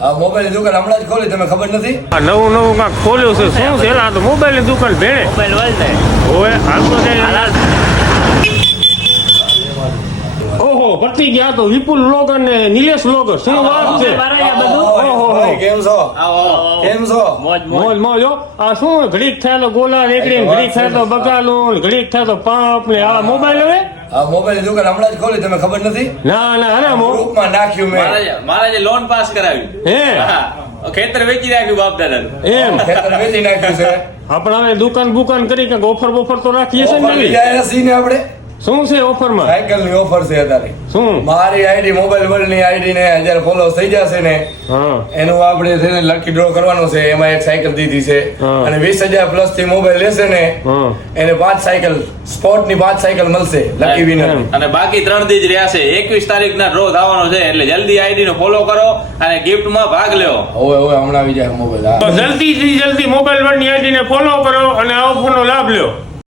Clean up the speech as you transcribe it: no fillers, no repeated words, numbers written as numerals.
આ મોબાઈલની દુકાન હમણાં જ ખોલી, તમે ખબર નથી? આ નવું કાંક ખોલ્યું છે. શું છે? આ તો મોબાઈલની દુકાન ભેણે. મોબાઈલ વળતે ઓય હાલતો જાય. ઓહો, પતી ગયા તો વિપુલ વ્લોગર ને નિલેશ વ્લોગર. શું વાત છે? ઓહો, કેમ છો? કેમ છો? મોજ મોજ હો. આ શું ઘડીક થાય તો ગોલા રેકડી, ઘડીક થાય તો બગાલું, ઘડીક થાય તો પાંપ ને આ મોબાઈલ હવે. આ મોબાઈલની દુકાન હમણાં જ ખોલી, તમે ખબર નથી? ના ના અરે ગ્રુપમાં નાખ્યું મેં. મહારાજે લોન પાસ કરાવી. હે ખેતર વેચી રાખ્યું બાપ દાદા. એમ ખેતર વેચી નાખ્યું છે. આપણે હવે દુકાન બુકાન કરી કે ઓફર બોફર તો રાખીએ છે ઓફર ને. લઈ આવ્યા છીએ ને આપણે. શું છે ઓફર માં? સાયકલ ની ઓફર છે અત્યારે. શું? મારી આઈડી મોબાઈલ વર્લ્ડ ની આઈડી ને 1000 ફોલોઅર્સ થઈ જશે ને, હા એનું આપણે છે ને લકી ડ્રો કરવાનો છે. એમાં એક સાયકલ દીધી છે હા. અને 20000 પ્લસ થી મોબાઈલ લેશે ને હા એને 5 સાયકલ સ્પોર્ટ ની 5 સાયકલ મળશે લકી વિનર. એમ. અને બાકી 3 દી જ રહ્યા છે. 21 તારીખ ના ડ્રો થવાનો છે એટલે જલ્દી આઈડી નો ફોલો કરો અને ગિફ્ટ માં ભાગ લ્યો. હવે હમણાં આવી જાય મોબાઈલ. તો જલ્દી મોબાઈલ વર્લ્ડ ની આઈડી ને ફોલો કરો અને આ ઓફર નો લાભ લ્યો.